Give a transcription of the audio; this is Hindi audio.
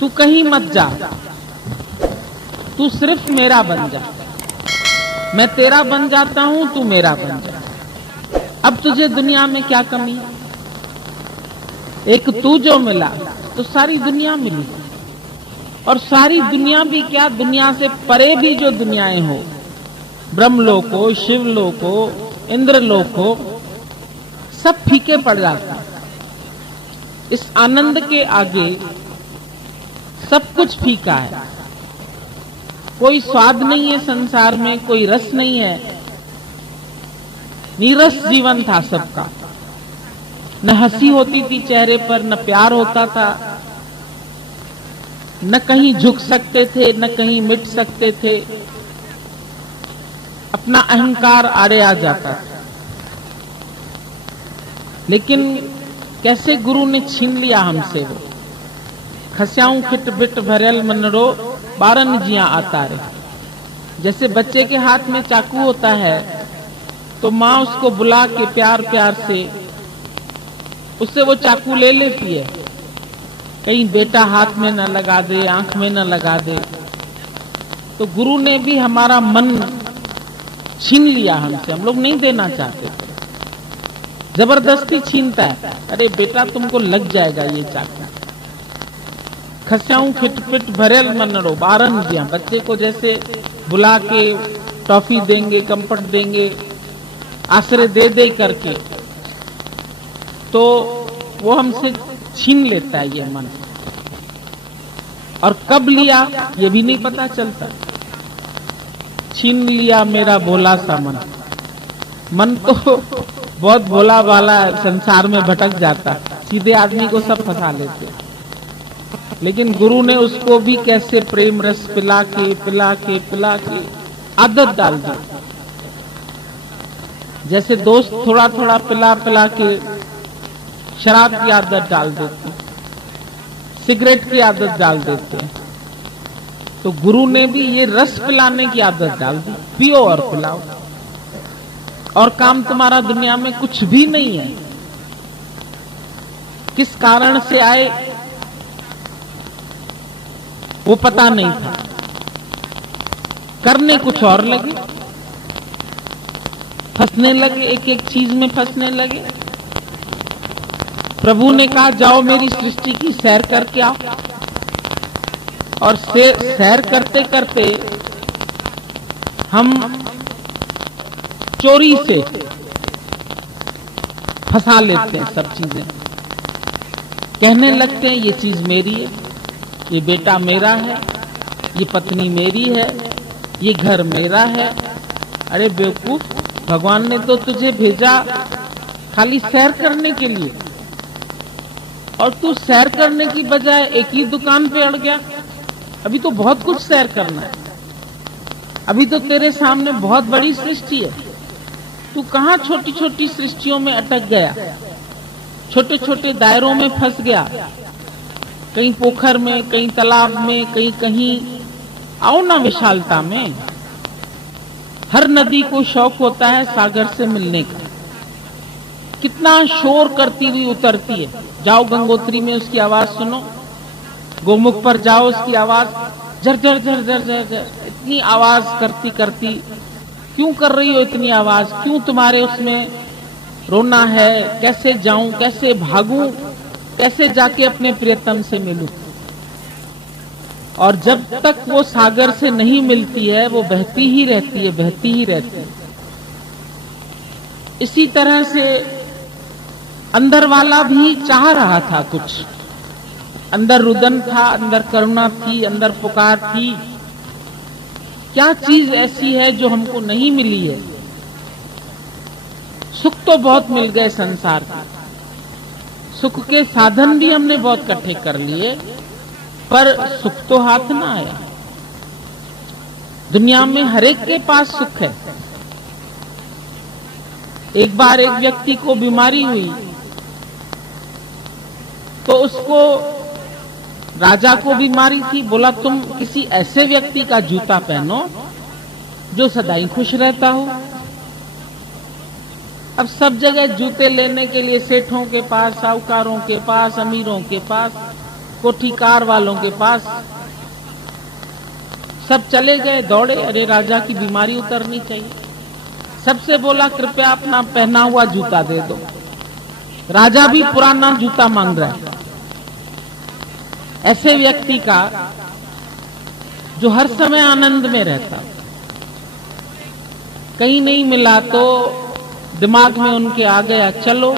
तू कहीं मत जा, तू सिर्फ मेरा बन जा। मैं तेरा बन जाता हूं, तू मेरा बन जा। अब तुझे दुनिया में क्या कमी है? एक तू जो मिला तो सारी दुनिया मिली। और सारी दुनिया भी क्या, दुनिया से परे भी जो दुनियाएं हो, ब्रह्मलोक हो, शिवलोक हो, इंद्रलोक हो, सब फीके पड़ जाते हैं। इस आनंद के आगे सब कुछ फीका है। कोई स्वाद नहीं है संसार में, कोई रस नहीं है। नीरस जीवन था सबका। न हंसी होती थी चेहरे पर, न प्यार होता था, न कहीं झुक सकते थे, न कहीं मिट सकते थे। अपना अहंकार आड़े आ जाता था। लेकिन कैसे गुरु ने छीन लिया हमसे वो। खस्याऊं खिट बिट भरल मनरो, बारन जियां आता रहे। जैसे बच्चे के हाथ में चाकू होता है तो माँ उसको बुला के प्यार प्यार से उससे वो चाकू ले लेती है, कहीं बेटा हाथ में न लगा दे, आंख में न लगा दे। तो गुरु ने भी हमारा मन छीन लिया हमसे। हम लोग नहीं देना चाहते, जबरदस्ती छीनता है। अरे बेटा तुमको लग जाएगा ये चाकू। खस्याऊं खिटपिट भरेल मनरो, बारन जियां। बच्चे को जैसे बुला के टॉफी देंगे, कंफर्ट देंगे, आश्रय दे दे करके, तो वो हमसे छीन लेता है ये मन। और कब लिया ये भी नहीं पता चलता। छीन लिया मेरा भोला सा मन। मन तो बहुत भोला भाला संसार में भटक जाता, सीधे आदमी को सब फंसा लेते। लेकिन गुरु ने उसको भी कैसे प्रेम रस पिला के पिला के पिला के आदत डाल दी। जैसे दोस्त थोड़ा थोड़ा पिला पिला के शराब की आदत डाल देते, सिगरेट की आदत डाल देते, तो गुरु ने भी ये रस पिलाने की आदत डाल दी। पियो और पिलाओ। और काम तुम्हारा दुनिया में कुछ भी नहीं है। किस कारण से आए वो पता नहीं था, करने कुछ और लगे, फंसने लगे, एक एक चीज में फंसने लगे। प्रभु ने कहा जाओ मेरी सृष्टि की सैर करके आओ। और सैर करते करते हम चोरी से फंसा लेते हैं सब चीजें। कहने लगते हैं ये चीज मेरी है, ये बेटा मेरा है, ये पत्नी मेरी है, ये घर मेरा है। अरे बेवकूफ, भगवान ने तो तुझे भेजा खाली सैर करने के लिए, और तू सैर करने की बजाय एक ही दुकान पे अड़ गया। अभी तो बहुत कुछ सैर करना है। अभी तो तेरे सामने बहुत बड़ी सृष्टि है। तू कहां छोटी छोटी सृष्टियों में अटक गया, छोटे छोटे दायरों में फंस गया, कहीं पोखर में, कहीं तालाब में, कहीं कहीं। आओ ना विशालता में। हर नदी को शौक होता है सागर से मिलने का। कितना शोर करती हुई उतरती है। जाओ गंगोत्री में उसकी आवाज सुनो, गोमुख पर जाओ उसकी आवाज झर झर झर झर झर झर, इतनी आवाज करती करती। क्यों कर रही हो इतनी आवाज? क्यों तुम्हारे उसमें रोना है? कैसे जाऊं, कैसे भागूं, कैसे जाके अपने प्रियतम से मिलूं? और जब तक वो सागर से नहीं मिलती है वो बहती ही रहती है, बहती ही रहती है। इसी तरह से अंदर वाला भी चाह रहा था कुछ। अंदर रुदन था, अंदर करुणा थी, अंदर पुकार थी। क्या चीज ऐसी है जो हमको नहीं मिली है? सुख तो बहुत मिल गए संसार के, सुख के साधन भी हमने बहुत इकट्ठे कर लिए, पर सुख तो हाथ ना आया। दुनिया में हर एक के पास सुख है। एक बार एक व्यक्ति को बीमारी हुई तो उसको, राजा को बीमारी थी, बोला तुम किसी ऐसे व्यक्ति का जूता पहनो जो सदाई खुश रहता हो। अब सब जगह जूते लेने के लिए सेठों के पास, साहूकारों के पास, अमीरों के पास, कोठीकार वालों के पास। सब चले गए, दौड़े, अरे राजा की बीमारी उतरनी चाहिए। सबसे बोला कृपया अपना पहना हुआ जूता दे दो। राजा भी पुराना जूता मांग रहा है। ऐसे व्यक्ति का जो हर समय आनंद में रहता, कहीं नहीं मिला तो दिमाग में उनके आ गया, चलो